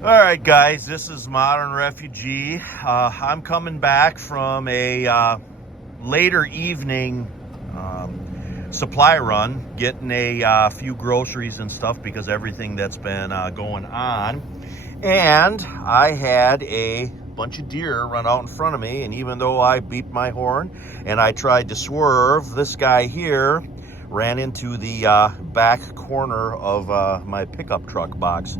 All right, guys, this is Modern Refugee. I'm coming back from a later evening supply run, getting a few groceries and stuff because everything that's been going on. And I had a bunch of deer run out in front of me, and even though I beeped my horn and I tried to swerve, this guy here ran into the back corner of my pickup truck box.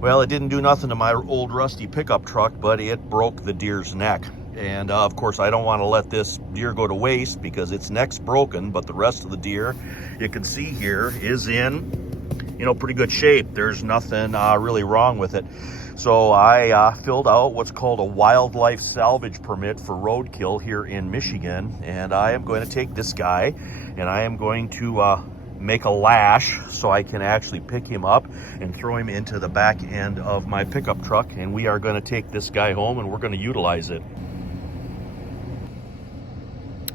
Well, it didn't do nothing to my old rusty pickup truck, but it broke the deer's neck. And of course, I don't want to let this deer go to waste because its neck's broken, but the rest of the deer, you can see here, is in, pretty good shape. There's nothing really wrong with it. So I filled out what's called a wildlife salvage permit for roadkill here in Michigan, and I am going to take this guy and I am going to make a lash so I can actually pick him up and throw him into the back end of my pickup truck, and we are going to take this guy home and we're going to utilize it.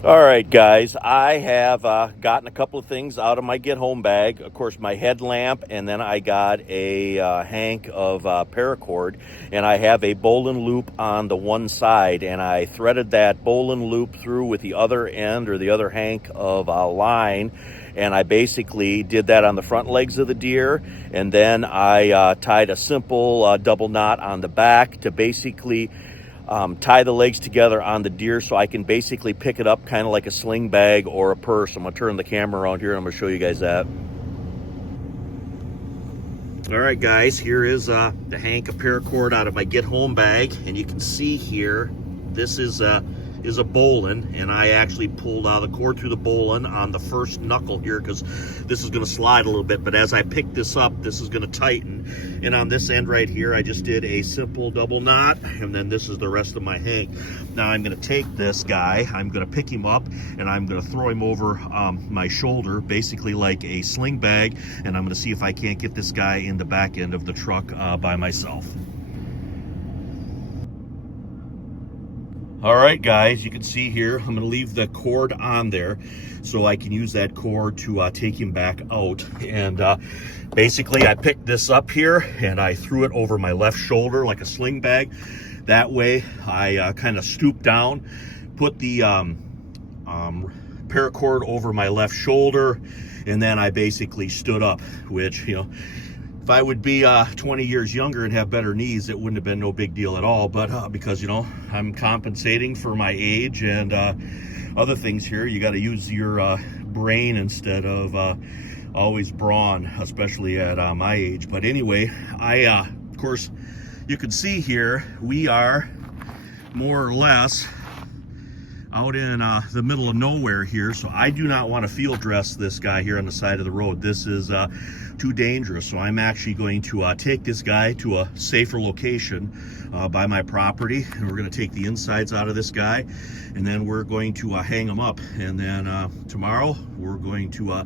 All right, guys, I have gotten a couple of things out of my get home bag. Of course, my headlamp, and then I got a hank of paracord, and I have a bowline loop on the one side, and I threaded that bowline loop through with the other end or the other hank of line, and I basically did that on the front legs of the deer, and then I tied a simple double knot on the back to basically tie the legs together on the deer so I can basically pick it up kind of like a sling bag or a purse. I'm going to turn the camera around here and I'm going to show you guys that. All right, guys, here is the hank of paracord out of my get home bag, and you can see here this is a bowline, and I actually pulled out the cord through the bowline on the first knuckle here because this is going to slide a little bit, but as I pick this up, this is going to tighten. And on this end right here, I just did a simple double knot, and then this is the rest of my hank. Now I'm going to take this guy, I'm going to pick him up, and I'm going to throw him over my shoulder, basically like a sling bag, and I'm going to see if I can't get this guy in the back end of the truck by myself. All right, guys, you can see here, I'm going to leave the cord on there so I can use that cord to take him back out. And basically, I picked this up here and I threw it over my left shoulder like a sling bag. That way, I kind of stooped down, put the paracord over my left shoulder, and then I basically stood up, which, if I would be 20 years younger and have better knees, it wouldn't have been no big deal at all. But because, I'm compensating for my age and other things here, you got to use your brain instead of always brawn, especially at my age. But anyway, of course, you can see here, we are more or less out in the middle of nowhere here, so I do not want to field dress this guy here on the side of the road. This is too dangerous, so I'm actually going to take this guy to a safer location by my property, and we're going to take the insides out of this guy, and then we're going to hang him up, and then tomorrow we're going to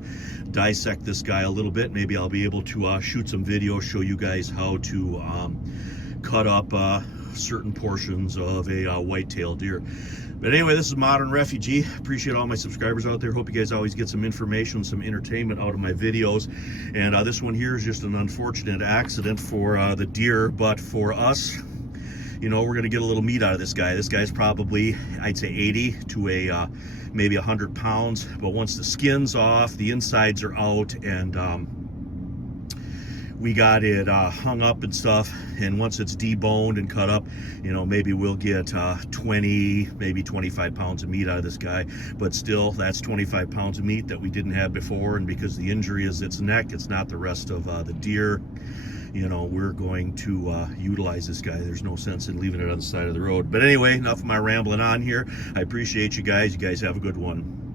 dissect this guy a little bit. Maybe I'll be able to shoot some video, show you guys how to cut up certain portions of a white-tailed deer. But anyway, this is Modern Refugee. Appreciate all my subscribers out there. Hope you guys always get some information, some entertainment out of my videos. And this one here is just an unfortunate accident for the deer, but for us, we're going to get a little meat out of this guy. This guy's probably, I'd say 80 to maybe 100 pounds. But once the skin's off, the insides are out, and we got it hung up and stuff, and once it's deboned and cut up, maybe we'll get 20, maybe 25 pounds of meat out of this guy. But still, that's 25 pounds of meat that we didn't have before, and because the injury is its neck, it's not the rest of the deer, we're going to utilize this guy. There's no sense in leaving it on the side of the road. But anyway, enough of my rambling on here. I appreciate you guys. You guys have a good one.